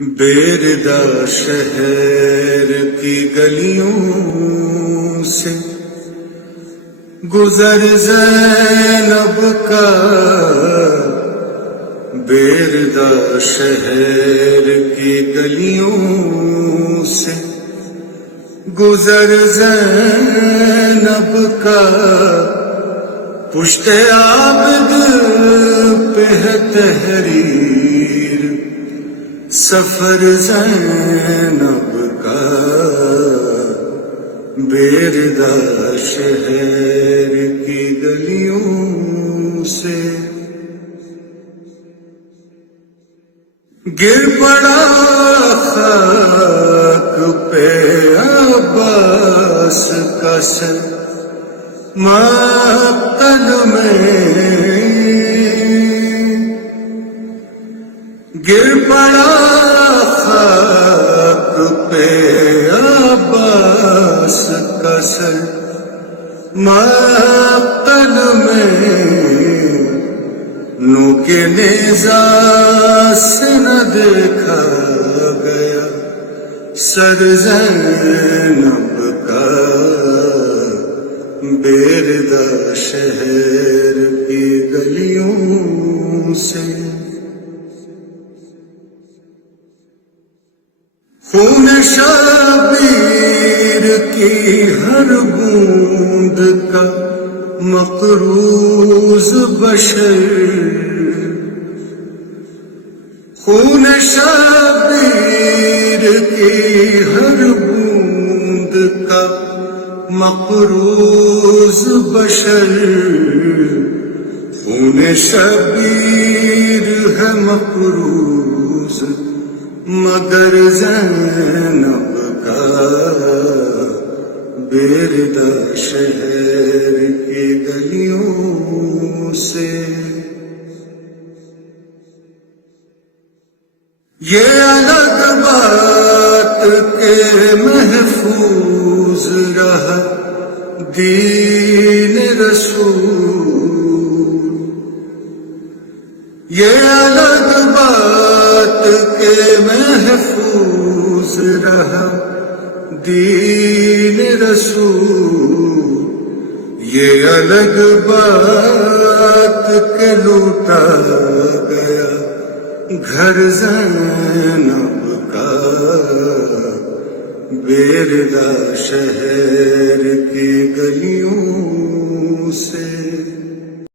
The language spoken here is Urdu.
بیردہ شہر کی گلیوں سے گزر زینب کا، بیردہ شہر کی گلیوں سے گزر زینب کا، پشت عابد پہ ہے تحریر سفر زینب کا، بیردہ شہر کی گلیوں سے گر پڑا خاک پہ عباس کا سر مقتل میں، گر پڑا خاک پہ عباس کا سر مقتل میں، نوک نیزہ سے نہ دیکھا گیا سر زینب کا، بیردہ شہر کی گلیوں سے خون شبیر کی ہر بوند کا مقروض بشر، خون شبیر کی ہر بوند کا مقروض بشر، خون شبیر ہے مقروض مگر زینب کا، بیردہ شہر کی گلیوں سے یہ الگ بات کہ محفوظ رہا دین رسول، یہ الگ بات کہ محفوظ رہا دین رسول، یہ الگ بات کہ لوٹا گیا گھر زینب کا، بیردہ شہر